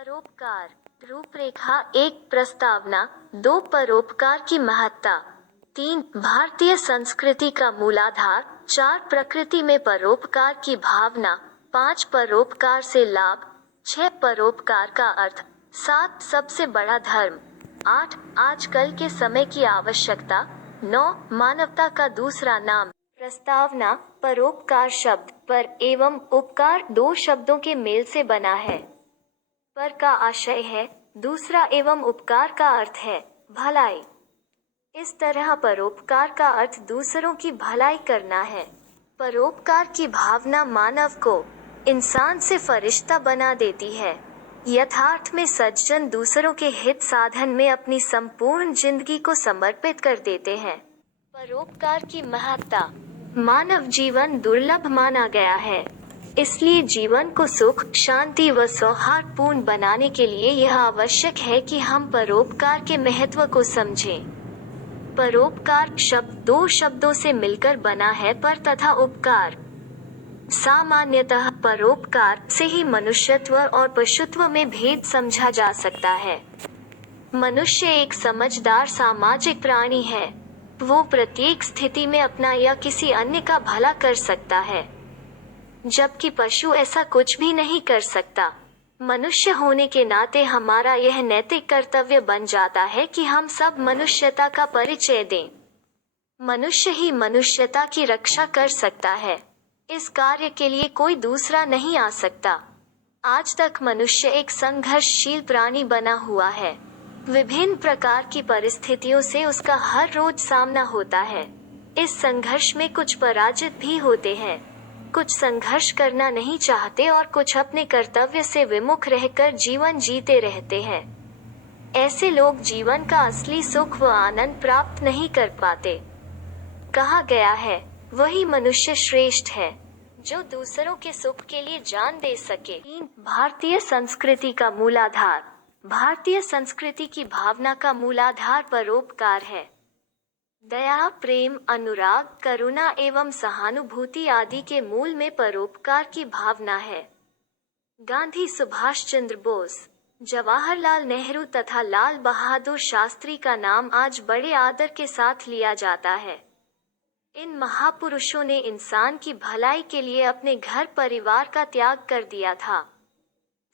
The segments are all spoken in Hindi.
परोपकार रूपरेखा। एक प्रस्तावना। 2 परोपकार की महत्ता। 3 भारतीय संस्कृति का मूलाधार। 4 प्रकृति में परोपकार की भावना। 5 परोपकार से लाभ। 6 परोपकार का अर्थ। 7 सबसे बड़ा धर्म। 8 आजकल के समय की आवश्यकता। 9 मानवता का दूसरा नाम। प्रस्तावना। परोपकार शब्द पर एवं उपकार 2 शब्दों के मेल से बना है। पर का आशय है, दूसरा एवं उपकार का अर्थ है भलाई। इस तरह परोपकार का अर्थ दूसरों की भलाई करना है। परोपकार की भावना मानव को इंसान से फरिश्ता बना देती है। यथार्थ में सज्जन दूसरों के हित साधन में अपनी संपूर्ण जिंदगी को समर्पित कर देते हैं। परोपकार की महत्ता। मानव जीवन दुर्लभ माना गया है, इसलिए जीवन को सुख, शांति व सौहार्दपूर्ण बनाने के लिए यह आवश्यक है कि हम परोपकार के महत्व को समझें। परोपकार शब्द 2 शब्दों से मिलकर बना है, पर तथा उपकार। सामान्यतः परोपकार से ही मनुष्यत्व और पशुत्व में भेद समझा जा सकता है। मनुष्य एक समझदार सामाजिक प्राणी है। वो प्रत्येक स्थिति में अपना या किसी अन्य का भला कर सकता है, जबकि पशु ऐसा कुछ भी नहीं कर सकता। मनुष्य होने के नाते हमारा यह नैतिक कर्तव्य बन जाता है कि हम सब मनुष्यता का परिचय दें। मनुष्य ही मनुष्यता की रक्षा कर सकता है। इस कार्य के लिए कोई दूसरा नहीं आ सकता। आज तक मनुष्य एक संघर्षशील प्राणी बना हुआ है। विभिन्न प्रकार की परिस्थितियों से उसका हर रोज सामना होता है। इस संघर्ष में कुछ पराजित भी होते हैं, कुछ संघर्ष करना नहीं चाहते और कुछ अपने कर्तव्य से विमुख रहकर जीवन जीते रहते हैं। ऐसे लोग जीवन का असली सुख व आनंद प्राप्त नहीं कर पाते। कहा गया है, वही मनुष्य श्रेष्ठ है जो दूसरों के सुख के लिए जान दे सके। 3 भारतीय संस्कृति का मूलाधार। भारतीय संस्कृति की भावना का मूलाधार परोपकार है। दया, प्रेम, अनुराग, करुणा एवं सहानुभूति आदि के मूल में परोपकार की भावना है। गांधी, सुभाष चंद्र बोस, जवाहरलाल नेहरू तथा लाल बहादुर शास्त्री का नाम आज बड़े आदर के साथ लिया जाता है। इन महापुरुषों ने इंसान की भलाई के लिए अपने घर परिवार का त्याग कर दिया था।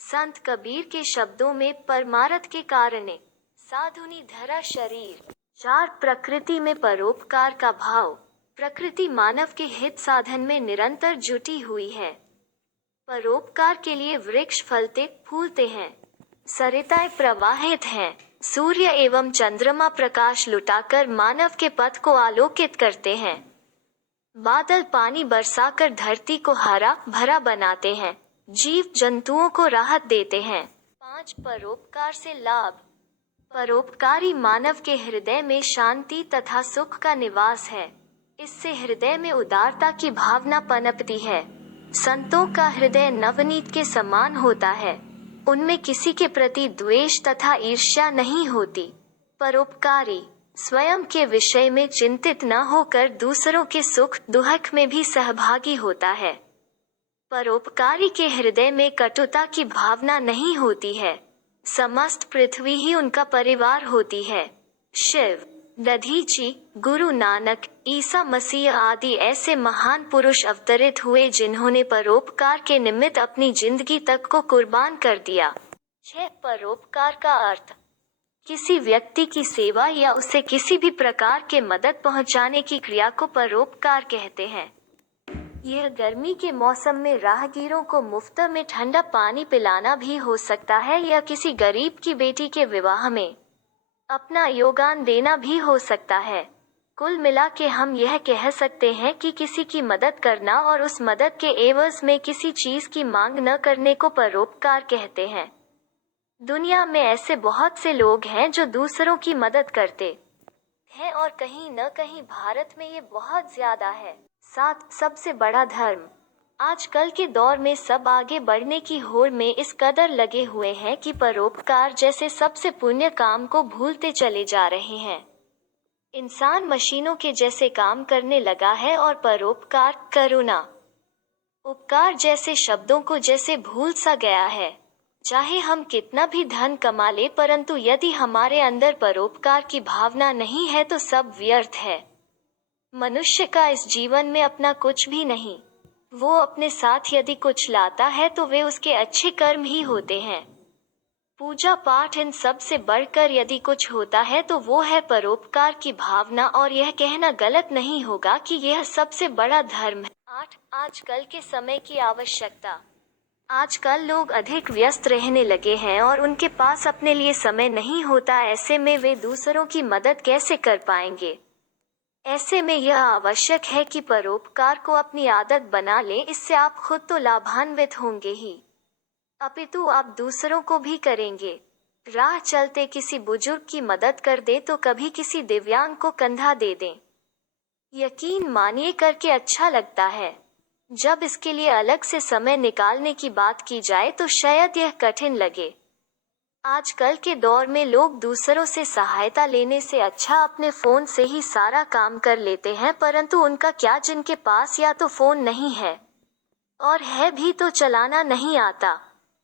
संत कबीर के शब्दों में परमार्थ के कारणे साधुनी धरा शरीर। 4 प्रकृति में परोपकार का भाव। प्रकृति मानव के हित साधन में निरंतर जुटी हुई है। परोपकार के लिए वृक्ष फलते फूलते हैं, सरिताएं प्रवाहित हैं, सूर्य एवं चंद्रमा प्रकाश लुटाकर मानव के पथ को आलोकित करते हैं, बादल पानी बरसाकर धरती को हरा भरा बनाते हैं, जीव जंतुओं को राहत देते हैं। 5 परोपकार से लाभ। परोपकारी मानव के हृदय में शांति तथा सुख का निवास है। इससे हृदय में उदारता की भावना पनपती है। संतों का हृदय नवनीत के समान होता है। उनमें किसी के प्रति द्वेष तथा ईर्ष्या नहीं होती। परोपकारी स्वयं के विषय में चिंतित न होकर दूसरों के सुख दुख में भी सहभागी होता है। परोपकारी के हृदय में कटुता की भावना नहीं होती है। समस्त पृथ्वी ही उनका परिवार होती है। शिव, दधीची, गुरु नानक, ईसा मसीह आदि ऐसे महान पुरुष अवतरित हुए जिन्होंने परोपकार के निमित्त अपनी जिंदगी तक को कुर्बान कर दिया। 6 परोपकार का अर्थ। किसी व्यक्ति की सेवा या उसे किसी भी प्रकार के मदद पहुंचाने की क्रिया को परोपकार कहते हैं। यह गर्मी के मौसम में राहगीरों को मुफ्त में ठंडा पानी पिलाना भी हो सकता है, या किसी गरीब की बेटी के विवाह में अपना योगदान देना भी हो सकता है। कुल मिला के हम यह कह सकते हैं कि किसी की मदद करना और उस मदद के एवज में किसी चीज की मांग न करने को परोपकार कहते हैं। दुनिया में ऐसे बहुत से लोग हैं जो दूसरों की मदद करते हैं, और कहीं न कहीं भारत में ये बहुत ज्यादा है। 7 सबसे बड़ा धर्म। आजकल के दौर में सब आगे बढ़ने की होड़ में इस कदर लगे हुए हैं कि परोपकार जैसे सबसे पुण्य काम को भूलते चले जा रहे हैं। इंसान मशीनों के जैसे काम करने लगा है और परोपकार, करुणा, उपकार जैसे शब्दों को जैसे भूल सा गया है। चाहे हम कितना भी धन कमा ले, परंतु यदि हमारे अंदर परोपकार की भावना नहीं है तो सब व्यर्थ है। मनुष्य का इस जीवन में अपना कुछ भी नहीं। वो अपने साथ यदि कुछ लाता है तो वे उसके अच्छे कर्म ही होते हैं। पूजा पाठ इन सब से बढ़कर यदि कुछ होता है तो वो है परोपकार की भावना, और यह कहना गलत नहीं होगा कि यह सबसे बड़ा धर्म है। 8. आजकल के समय की आवश्यकता। आजकल लोग अधिक व्यस्त रहने लगे हैं और उनके पास अपने लिए समय नहीं होता। ऐसे में वे दूसरों की मदद कैसे कर पाएंगे? ऐसे में यह आवश्यक है कि परोपकार को अपनी आदत बना लें। इससे आप खुद तो लाभान्वित होंगे ही, अपितु आप दूसरों को भी करेंगे। राह चलते किसी बुजुर्ग की मदद कर दे तो कभी किसी दिव्यांग को कंधा दे दें। यकीन मानिए करके अच्छा लगता है। जब इसके लिए अलग से समय निकालने की बात की जाए तो शायद यह कठिन लगे। आजकल के दौर में लोग दूसरों से सहायता लेने से अच्छा अपने फोन से ही सारा काम कर लेते हैं, परंतु उनका क्या जिनके पास या तो फोन नहीं है और है भी तो चलाना नहीं आता।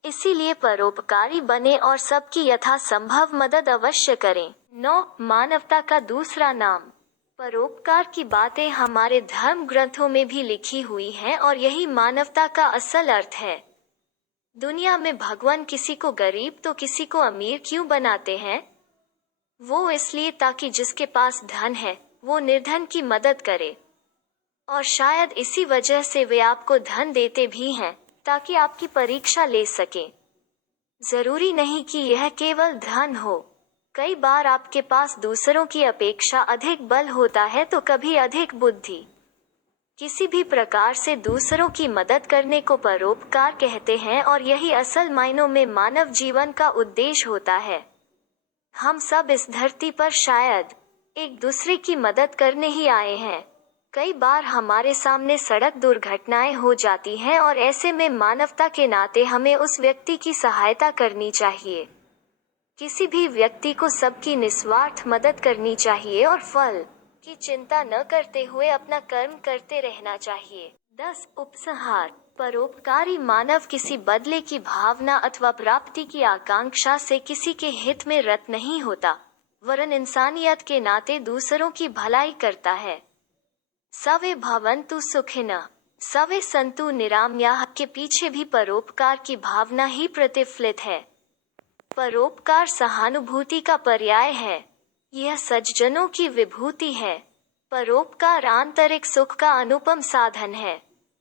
इसीलिए परोपकारी बने और सबकी यथासंभव मदद अवश्य करें। 9. मानवता का दूसरा नाम। परोपकार की बातें हमारे धर्म ग्रंथों में भी लिखी हुई हैं और यही मानवता का असल अर्थ है। दुनिया में भगवान किसी को गरीब तो किसी को अमीर क्यों बनाते हैं? वो इसलिए ताकि जिसके पास धन है वो निर्धन की मदद करे, और शायद इसी वजह से वे आपको धन देते भी हैं ताकि आपकी परीक्षा ले सके। जरूरी नहीं कि यह केवल धन हो। कई बार आपके पास दूसरों की अपेक्षा अधिक बल होता है तो कभी अधिक बुद्धि। किसी भी प्रकार से दूसरों की मदद करने को परोपकार कहते हैं और यही असल मायनों में मानव जीवन का उद्देश्य होता है। हम सब इस धरती पर शायद एक दूसरे की मदद करने ही आए हैं। कई बार हमारे सामने सड़क दुर्घटनाएं हो जाती हैं और ऐसे में मानवता के नाते हमें उस व्यक्ति की सहायता करनी चाहिए। किसी भी व्यक्ति को सबकी निस्वार्थ मदद करनी चाहिए और फल की चिंता न करते हुए अपना कर्म करते रहना चाहिए। 10. उपसंहार। परोपकारी मानव किसी बदले की भावना अथवा प्राप्ति की आकांक्षा से किसी के हित में रत नहीं होता, वरन इंसानियत के नाते दूसरों की भलाई करता है। सवे भवन्तु सुखिनः सवे सन्तु निरामयाः के पीछे भी परोपकार की भावना ही प्रतिफलित है। परोपकार सहानुभूति का पर्याय है। यह सज्जनों की विभूति है। परोपकार आंतरिक सुख का अनुपम साधन है।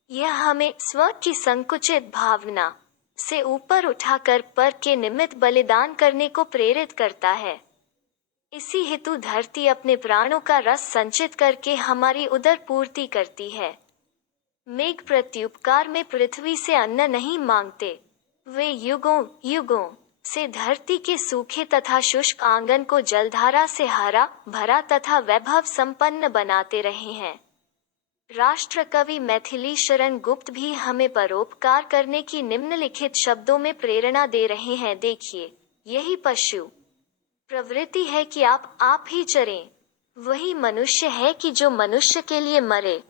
यह हमें स्व की संकुचित भावना से ऊपर उठाकर पर के निमित्त बलिदान करने को प्रेरित करता है। इसी हेतु धरती अपने प्राणों का रस संचित करके हमारी उदर पूर्ति करती है। मेघ प्रत्युपकार में पृथ्वी से अन्न नहीं मांगते। वे युगों युगों से धरती के सूखे तथा शुष्क आंगन को जलधारा से हरा भरा तथा वैभव संपन्न बनाते रहे हैं। राष्ट्र कवि मैथिली शरण गुप्त भी हमें परोपकार करने की निम्नलिखित शब्दों में प्रेरणा दे रहे हैं। देखिए, यही पशु प्रवृत्ति है कि आप ही चरें। वही मनुष्य है कि जो मनुष्य के लिए मरे।